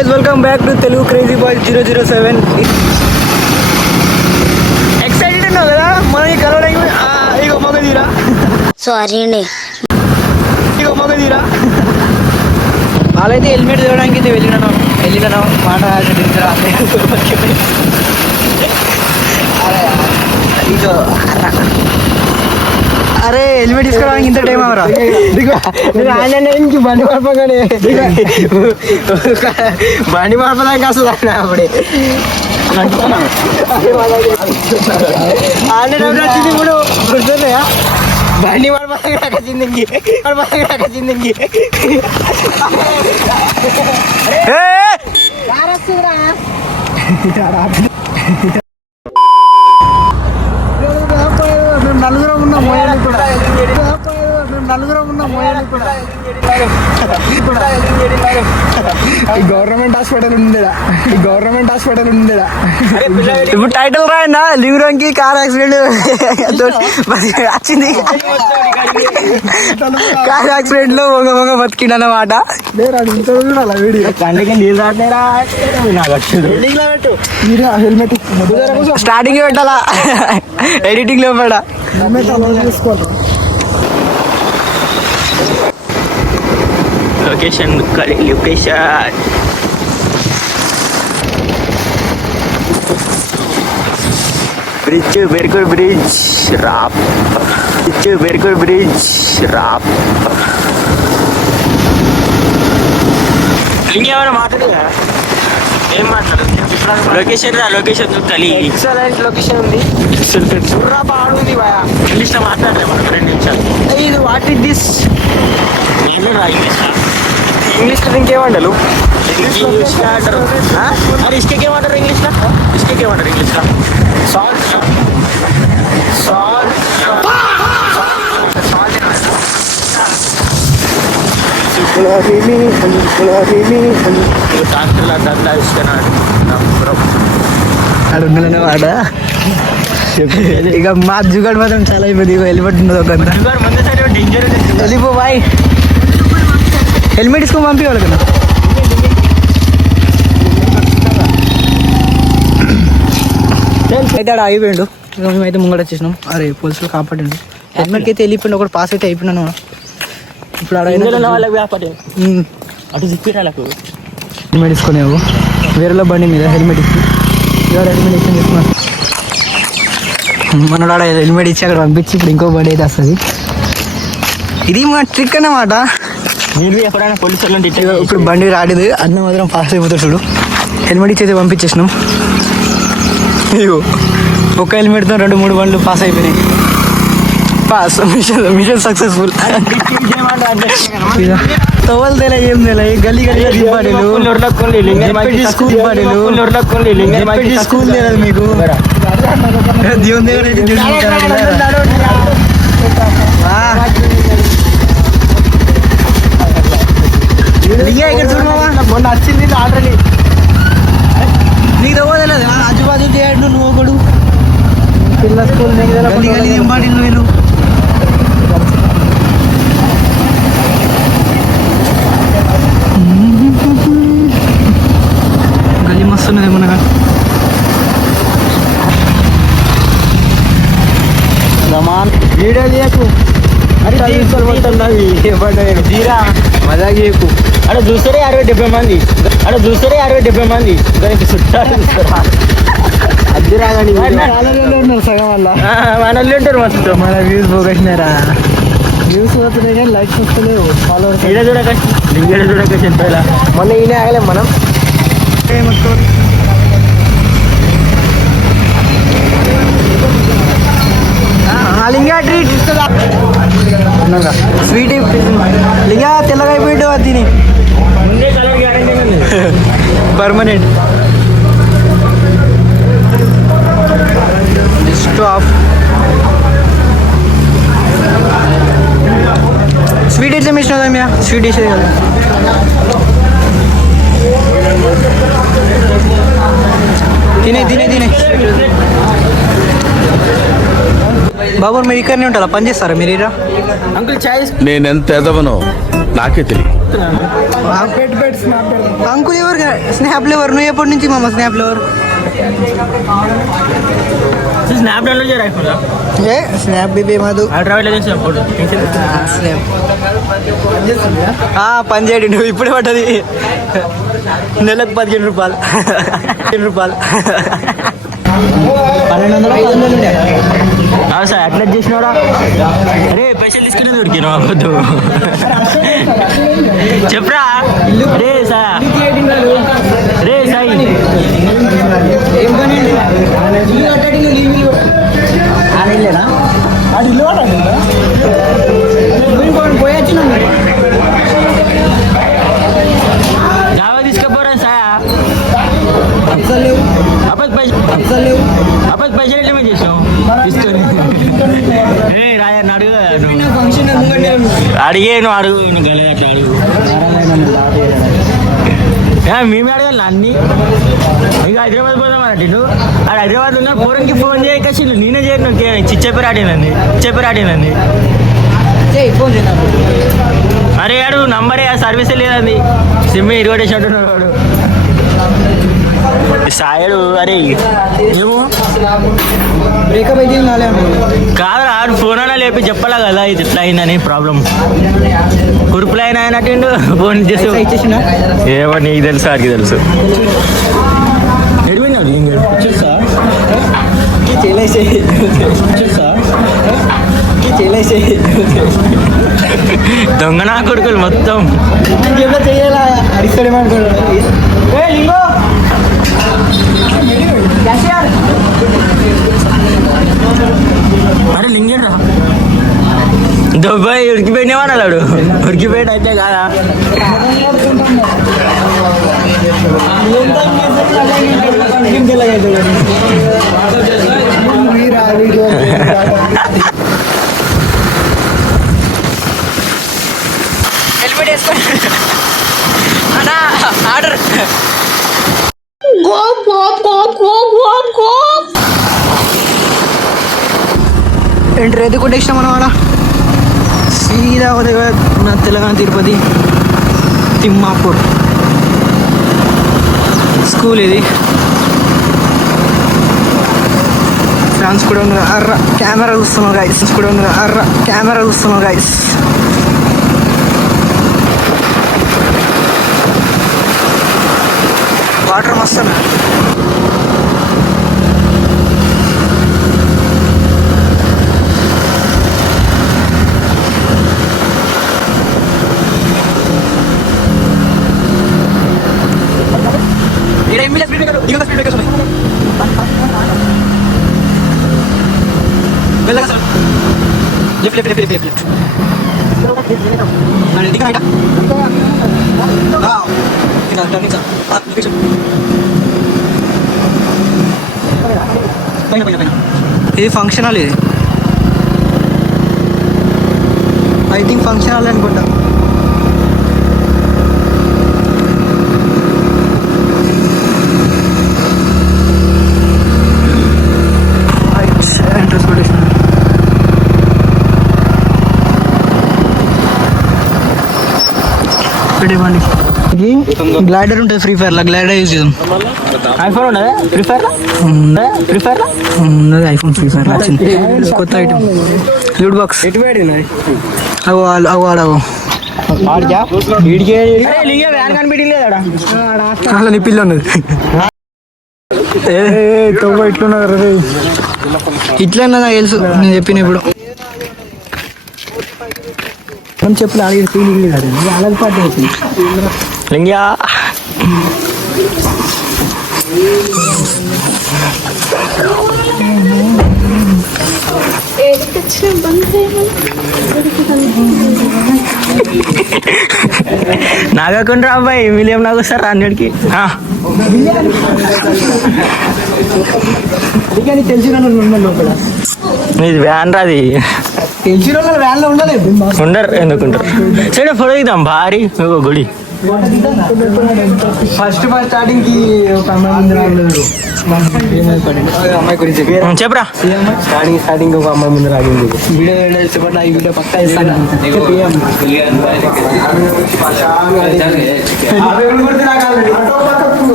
guys, welcome back to Telugu Crazy Boys 007. Excited ఉన్నావు కదా మనకి కలవడానికి? ఇగో మగదీరా. సారీ అండి. ఇగో మగదీరా. వాళ్ళైతే హెల్మెట్ తేవడానికి అయితే వెళ్ళినాను మాట ఇగో అరే హెల్మెట్ తీసుకోవడానికి ఇంత టైం అవరా? బండి పడపగానే బండి పడపడానికి అసలు అప్పుడే ఇప్పుడు గుర్తున్నాయా? బండి పడపడానికి రాకొచ్చింది నలుగురం ఉన్నాం ఈ గవర్నమెంట్ హాస్పిటల్ ఉందిడా ఇప్పుడు టైటిల్ రాయండా లింగురంకి కార్ యాక్సిడెంట్ వచ్చింది. కార్ యాక్సిడెంట్ లో ఒక బతికిండు అన్నమాట. హెల్మెట్ స్టార్టింగ్ పెట్టాలా, ఎడిటింగ్ లో పడా. లొకేషన్ బ్రిడ్జ్ బెర్గూర్ బ్రిడ్జ్ రాప్ ఇంకేమైనా మాట్లాడదా? ఏం మాట్లాడదు. లొకేషన్ కలి ఎక్సలెంట్ లొకేషన్ ఉంది. పాడుంది ఇంగ్లీష్ లో మాట్లాడలే మనం 2 నిమిషాలు. ఇది వాట్ ఇస్ దిస్ ఇంగ్లీష్ లో ఇంకేమంటారు? అరే ఇసుకేమంటారు ఇంగ్లీష్ లో? సాల్ట్ అడుగులనే వాడ. ఇక మా జుగాడు మాత్రం చాలా ఇబ్బంది. హెల్మెట్ ఉన్నది ఒక వెళ్ళిపో బాయ్. హెల్మెట్ తీసుకొని పంపించాలి కదా. అయితే ఆడ ఆగిపోయిండు. మేమైతే ముంగడ వచ్చేసినాం. అరే పోలీసులు కాపాడండి. హెల్మెట్కి అయితే వెళ్ళిపోయిండు. ఒకటి పాస్ అయితే అయిపోయినాను. ఇప్పుడు ఆడ అటు తిప్పిరాలకు హెల్మెట్ తీసుకునేవు వేరేలో బండి మీద హెల్మెట్ ఇచ్చి తీసుకున్నాను. మనోడు ఆడ హెల్మెట్ ఇచ్చి అక్కడ పంపించి ఇప్పుడు ఇంకో బండి అయితే వస్తుంది. ఇది మా ట్రిక్ అన్నమాట. ఎప్పుడైనా పోలీసు ఇప్పుడు బండి రాడిది అన్న మాత్రం ఫాస్ట్ అయిపోతాడు చూడు. హెల్మెట్ ఇచ్చి అయితే పంపించేసినాం. ఇగో ఒక హెల్మెట్తో 2-3 బండ్లు పాస్ అయిపోయినాయి. Machine successful. తోవలు తెల ఏం తెల గల్లీ దింపాడేలు స్కూల్ పాడేలు స్కూల్ తెలియదు మీకు. దేవుని దగ్గర ఇక్కడ చూడమా మొన్న వచ్చింది ఆల్రెడీ. నీకు తవ్వ తెలియదు ఆజుబాజు చేయడు నువ్వు ఒకడు పిల్ల స్కూల్ గల్లీ దింపాడేలు వీళ్ళు. గల్లీ మస్తు ఉన్నది ఏమన్నా వీడియో చేయకు. మజా చేయకు. అక్కడ చూస్తారే 60-70 మంది దానికి చుట్టాలు అది రాగానే ఉన్నారు సగం వల్ల మనల్ని ఉంటారు. మొత్తం మన వ్యూస్ పోగొచ్చినారా? వ్యూస్ పోతున్నాయి కానీ లైక్స్ వస్తలేవు. ఫాలోవర్స్ చూడక చెప్పేలా మొన్న ఈయన ఆగలేం మనం. లింగా ట్రీట్ స్వీట్ లింగా తెల్లగా అయిపోయిండు అది తిని పర్మనెంట్ ఆఫ్. స్వీట్ ఇట్లా మిషన్ అవుదా? స్వీట్ వేసేది కదా. తినే బాబు మీరు ఇక్కడనే ఉంటారా? పని చేస్తారా మీరు? అంకుల్ చాయ్. నేను ఎంత ఎదవను నాకే తెలియదు. అంకుల్ ఎవరు స్నాప్లో ఎవరు? నువ్వు ఎప్పటి నుంచి మామ స్నాప్లో ఎవరు? స్నాప్ డౌన్లోడ్ చేయరా ఏ స్నాప్ బీబీ మధు పని చేయడి. నువ్వు ఇప్పుడే పడ్డది నెలకు 15 రూపాయలు 1200 సార్ అట్లా చేసినారా? అరే పైసలు తీసుకునే దొరికినా వద్దు చెప్పరా? రే సార్ రే సాయి ఏం పని జావా తీసుకపోరా సార్. అప్పటి పైసలు ఎట్లా చేసావు తీసుకొని? రాయని అడుగు అడిగేను అడుగు అట్లా అడుగు. మేమే అడగాలి అన్ని. ఇంకా హైదరాబాద్ పోదాం అన్నట్టు ఆడ హైదరాబాద్ ఉన్న పూరంకి ఫోన్ చేయకసిలు నేనే చేయను. చెప్పారు ఆడినండి అరే ఆడు నంబరే ఆ సర్వీసే లేదండి. సిమ్ ఇరుగొట్టేసినట్టున్నాడు వాడు సాయడు. అరే ఏమో బ్రేకప్ అయితే కాదు ఆడు ఫోన్ అయినా లేపి చెప్పాలా కదా ఇది ఇట్లా అయిందని ప్రాబ్లం. కురుపులు అయినా అయినట్టు ఫోన్ చేసి ఏమో నీకు తెలుసు ఆడికి తెలుసు. దొంగ నా కొడుకులు మొత్తం చేయాలా అరే లింగేడ్రా దుబాయ్ ఉడికిపోయినావాడు అలాడు. ఉడికిపోయిన అయితే కాదా? హెల్మెట్ వేసుకోండి అన్నా ఆర్డర్. ఎంట్రీ అయితే కొట్టేసినాం మనం ఆడ. సీదా నా తెలంగాణ తిరుపతి తిమ్మాపూర్ స్కూల్ ఇది. ఫ్యాన్స్ కూడా ఉన్నారు. అర్ర కెమెరా చూస్తున్నాం గైస్. వాటర్ మస్తు ఇది ఫంక్షన్ హాల్. ఇది ఐ థింక్ ఫంక్షన్ హాల్ అనుకుంటా. గ్లైడర్ ఉంటుంది ఫ్రీ ఫైర్ లా. గ్లైడర్ యూజ్ చేద్దాం. ఐఫోన్ ఉండదా ఫ్రీ ఫైర్ ఉన్నది. ఐఫోన్ ఫ్రీ ఫైర్ వచ్చింది కొత్త ఐటమ్. లూట్ బాక్స్ అవు ఆడవు వ్యాన్ కనిపించలేదా? అలా నీ పిల్ల ఉన్నది. ఇట్లున్నది ఇట్లా నాకు తెలుసు. నేను చెప్పిన ఇప్పుడు చెప్పులు ఆడి ఫీలింగ్ కాదు. అలాగే పాటు లింగ్యా నాగకుండా అబ్బాయి మిలియం నాకు వస్తారు అన్నిటికి. ఇది వ్యాన్ రాది. తెలిసిన వ్యాన్ లో ఉండలేదు. ఉండరు ఎందుకుంటారు. సరే ఫోటో దిగుదాం భారీ గుడి. ఫస్ట్ స్టార్టింగ్ కి ఒక అమ్మాయి ముందు రాలేదు. అమ్మాయి గురించి చెప్పరా. స్టార్టింగ్ ఒక అమ్మాయి ముందు రాగింది. వీడియో చెప్పట్లా, ఈ వీడియో పక్కా ఇస్తాను.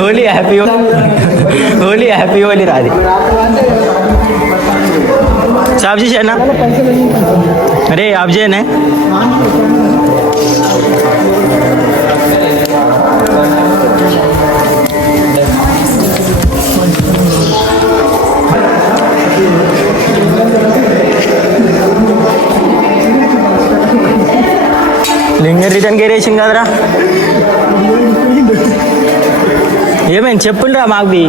హోలీ హ్యాపీ హోలీ హ్యాపీ హోలీ రాది. साफ जी है ना. अरे आप जे ना లింగర్ రిటర్న్ గేరేసింది కదరా. ఏమైంది చెప్పుండ్రా మాకు బి.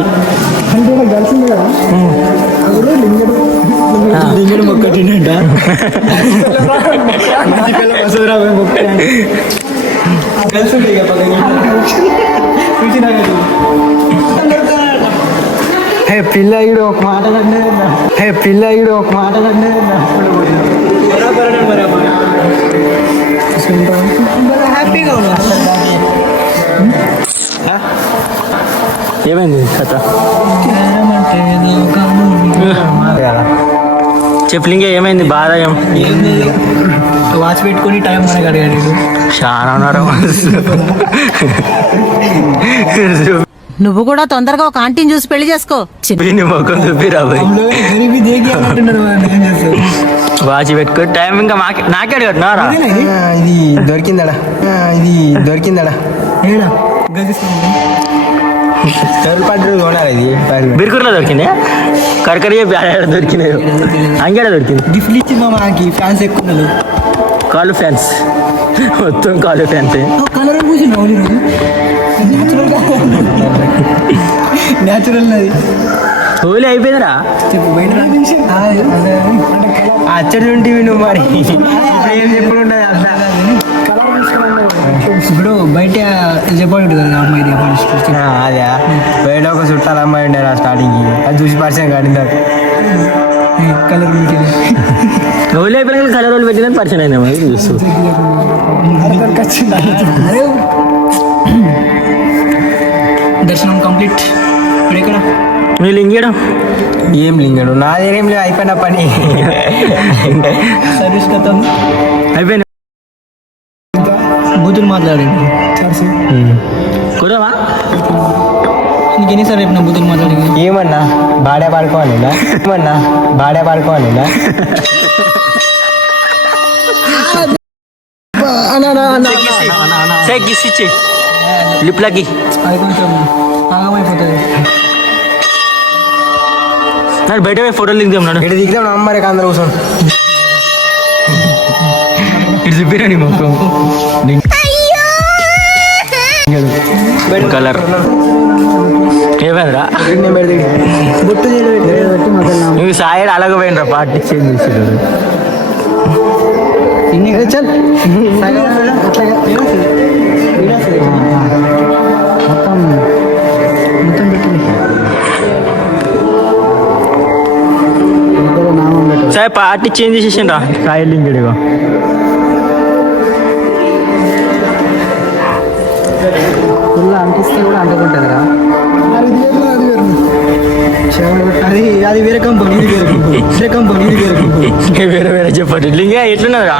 లింగడు మొక్కటిండ పిల్లడు ఒక మాట పిల్లడు ఒక మాట హ్యాపీగా ఉన్నా. ఏమైంది కథ చెప్పలింగే ఏమైంది బాధ? వాచ్ పెట్టుకుని టైం మనకి అడిగాడు. చాలా ఉన్నారు. నువ్వు కూడా తొందరగా ఒక ఆంటీని చూసి పెళ్లి చేసుకో. మొక్కం చూపిరా వాచ్ పెట్టుకుని టైం ఇంకా నాకే అడిగాడు. ఇది దొరికిందడా, ఇది దొరికిందడా. బిర్కూర్లో దొరికింది. కరకరి దొరికినాయి. అంగేడ దొరికింది. గిఫ్ట్లు ఇచ్చిందా మాకి. ఫ్యాన్స్ ఎక్కువ కాలు ఫ్యాన్స్ మొత్తం కాలు ఫ్యాన్స్. కలర్ పూసినావు న్యాచురల్ అది. హోలీ అయిపోయిందిరా. చెప్పు బయట అచ్చడి ఉంటివి నువ్వు. మరి ఏం చెప్పడం ఉంటుంది అట్లా. ఇప్పుడు బయట చెప్పండి కదా అమ్మాయి. అదే బయట ఒక చుట్టాల అమ్మాయి ఉండే స్టార్టింగ్. అది చూసి పరిచయం కాడిందా కలర్ హోలీ అయిపోయిన కలర్ రోజులు పెట్టిన పరిచయం అయింది చూస్తూ. దర్శనం కంప్లీట్. ఇప్పుడు ఎక్కడ మీ లింగేడం? ఏం లింగడు నాదేం లేదు. అయిపోయిన పని. సర్వీస్ కథం అయిపోయిన. బూతులు మాట్లాడండి కుదవా. నీకు ఎన్నిసార్లు చెప్పిన బూతులు మాట్లాడి? ఏమన్నా బాడే పాడుకోవాలినా? ఏమన్నా బాడే పాడుకోవాలినా? లిప్లకి అది కొంచెం ఆగమైపోతుంది. బయట ఫోటోలు దిగుతాం. ఇటు దిగుతాం అమ్మాయి అందరూ కూర్చోం. ఇటు చూపిరండి మొత్తం కలర్. ఏమైందిరా బొట్టు నువ్వు సాయడ్ అలాగే పోయినరా. పార్టీ చేంజ్ చేసేది. మొత్తం మొత్తం సార్ పార్టీ చేంజ్ చేసేసిండ్రా. సాయి లింగడిగా ఫుల్ అంటిస్తే కూడా అంటుకుంటుందిరా. అది అది వేరే కంపెనీ, ఇది వేరే కంపెనీ, వేరే కంపెనీ, ఇది వేరే కంపెనీ. వేరే వేరే చెప్పండి. లింగ ఎట్లున్నదిరా?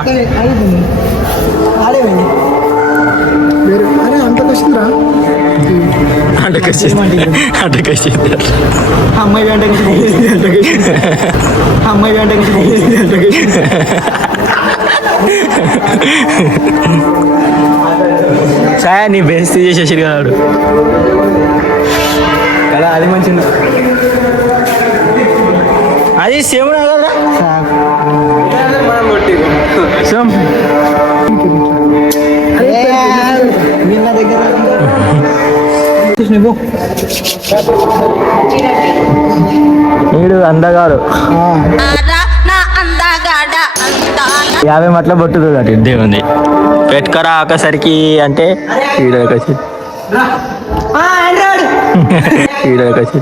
ఆడేవండి వేరే. అరే అంతకొచ్చిందిరా. అంటకొచ్చింది అమ్మాయి అమ్మాయి సార్ నీ బెస్ట్ చేసేసి కాడు కదా. అది మంచిగా అది సేమ్ కదరా. సేమ్ నిన్న దగ్గర వీడు అందగాడు. 50 మట్ల బొట్టు అటు ఇద్దే ఉంది. పెట్టుకరా ఒకసరికి అంటే వీడియోకి వచ్చి వీడియోకి వచ్చి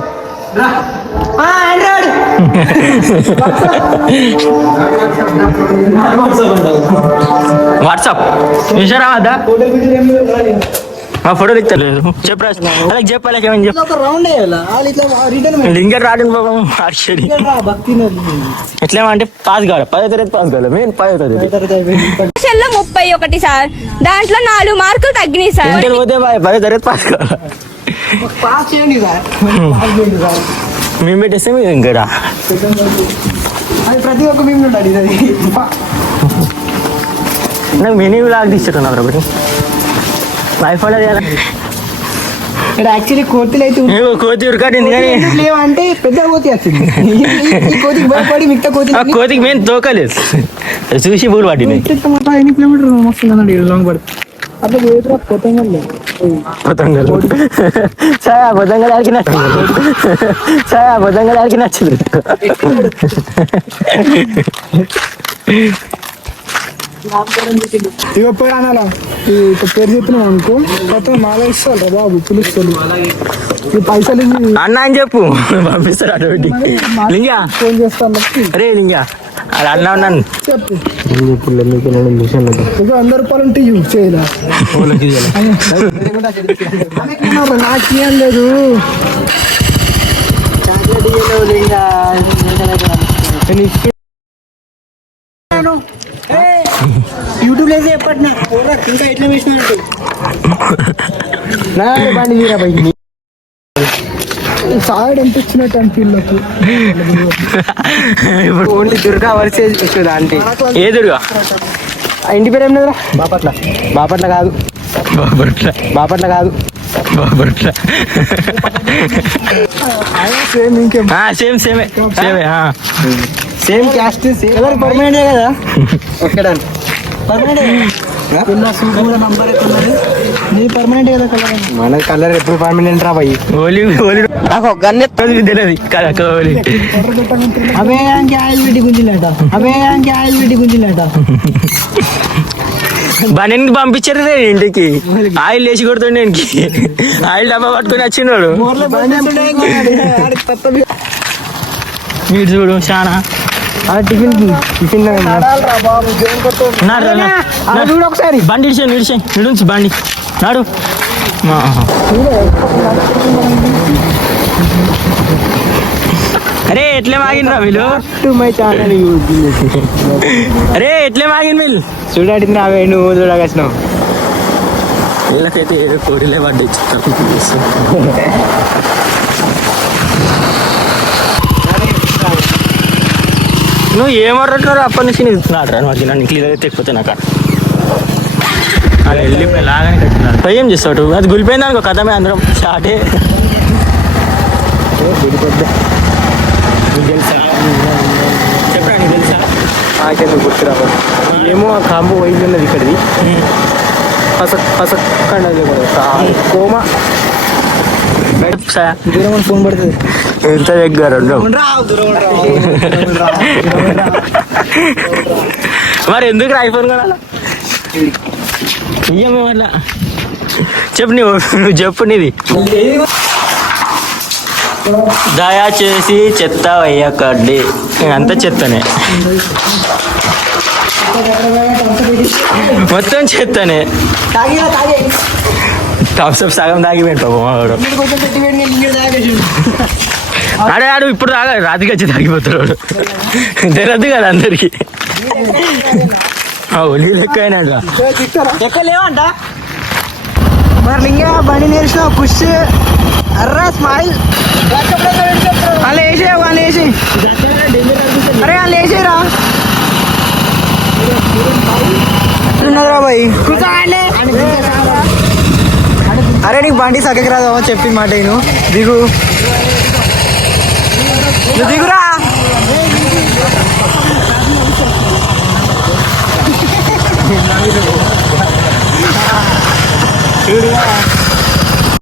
వాట్సాప్ చూసారా వద్దా మా ఫోటోలు ఇస్తలేదు చెప్పరా అలాగే చెప్పాలి ఏమని చెప్పు రౌండ్ లింగర్ రాడు బాబు ఆశ్చర్య ఎట్లా అంటే పాస్ కావాలి 10వ తరగతి పాస్ కావాలి మెయిన్ 10వ తరగతి 31 సార్, దాంట్లో 4 మార్కులు తగ్గినాయి సార్. ఇంటర్ పోతే 10వ తరగతి పాస్ కావాలి పాస్ చేయండి సార్. మేము పెట్టేస్తే మీరు ఇంకా అది ప్రతి ఒక్క మేము ఉండాలి. అది నాకు మినీ బ్లాగ్ తీసుకున్నారు ఒకటి ఐఫోన్ అది ఇక్కడ యాక్చువల్లీ కోతులు అయితే కోతి ఉరకాటింది కానీ లేవంటే పెద్ద కోతి వచ్చింది. ఈ కోతికి భయపడి మిగతా కోతి ఆ కోతికి మెయిన్ తోకలేదు చూసి పూలు పట్టింది. ఎన్ని కిలోమీటర్ వస్తుందండి లాంగ్ పడుతుంది. అట్లా పోయేది కొత్తగా లేదు పతంగలు సార్ పతంగలు ఆడికి నచ్చలేదు సార్ పతంగలు ఆడికి నచ్చలేదు. ఇక పోయి అనాలా పేరు చెప్తున్నాం అనుకో మొత్తం మాలా ఇస్తారు బాబు పిలుస్తారు. ఈ పైసలు అన్న అని చెప్పు పంపిస్తారు అటువంటి లింగా ఫోన్ చేస్తాను అరే లింగా అది అన్నా ఉన్నాను చెప్పు. ఇక 100 రూపాయలు ఉంటే యూజ్ చేయలే నాకేం లేదు. యూట్యూబ్ లో చెప్పట్నా ఇంకా ఎట్లా వేసినట్టు బండి తీరా బయట సాగడు ఎంత ఇచ్చినట్టు అని ఫీల్డ్లోకి ఓన్లీ దుర్గా వర్సేజ్ వస్తుంది అంటే ఏ దుర్గా ఇంటి పేరు ఏం లేదురా బాపట్ల. బాపట్ల కాదు బాపట్ల బాపట్ల కాదు బాపట్ల సేమ్ ఇంకేం సేమ్ సేమే సేమే సేమ్ క్యాస్ట్ కలర్ పర్మనెంట్ కదా ఎక్కడ పర్మనెంట్ నీ పర్మనెంట్ కదా కలర్. మన కలర్ ఎప్పుడు పర్మనెంట్ రా భయ్. ఓలీ ఓలీ నాకు ఒక గన్నే తెలియదు ఓలీ అవే ఆయిల్ పెట్టి గుంజిలేట అవే ఆయిల్ పెట్టి గుంజిలేట బనీని పంపించారు ఇంటికి ఆయిల్ వేసి కొడుతుండే ఆయిల్ డబ్బా పట్టుకొని వచ్చినాడు. మీరు చూడు చాలా టిఫిన్ టిఫిన్ చూడు ఒకసారి బండి ఇడిచాను నిడుంచి బండి నాడు అరే ఎట్లే మాగినరా వీళ్ళు అరే ఎట్లే మాగిన వీళ్ళు చూడండి అవే నువ్వు చూడగచ్చినావు. వీళ్ళకైతే ఏదో కోడిలే పడ్డాయి. నువ్వు ఏమర్రంటున్నారు అప్పటి నుంచి నేను ఇస్తున్నాడు నాకు నన్ను క్లియర్ అయితే ఎక్కిపోతే నాకు అలా వెళ్ళిపోయి లాగానే కట్టినాడు. ఏం చేస్తాడు అది గులిపోయింది అనుకో కథమే అందరం స్టార్టే. నీకు తెలుసా చెప్పరా నీకు తెలుసా నాకెందుకు గుర్తురా ఏమో ఆ కాంబో వైద్యం ఉన్నది ఇక్కడిది పసక్ కండది కోమా దూరం ఫోన్ పడుతుంది ఎంత దగ్గర మరి ఎందుకు ఐఫోన్ కొనాలా ఇయ్యమేమన్నా చెప్పు నువ్వు చెప్పు నీది. దయచేసి చెత్త వేయకండి అంతా చెత్తనే మొత్తం చెత్తనే. థమ్స్అప్ సగం తాగిపోయింది వాడు. ఆడే ఆడు ఇప్పుడు తాగా రాత్రికి వచ్చి తాగిపోతాడు తెలియదు కదా అందరికి. ఒలి లెక్క అయినాక లేవంట మరి లింగా బండి నేర్చిన పుష్ అర్రా స్మైల్ వాళ్ళు వేసే వాళ్ళు వేసి అరే వాళ్ళు వేసేరా ఉన్నదిరా బాయ్. అరే నీకు బండి సగకి రాదు చెప్పి మాట నేను దిగు నువ్వు దిగురా. చూడు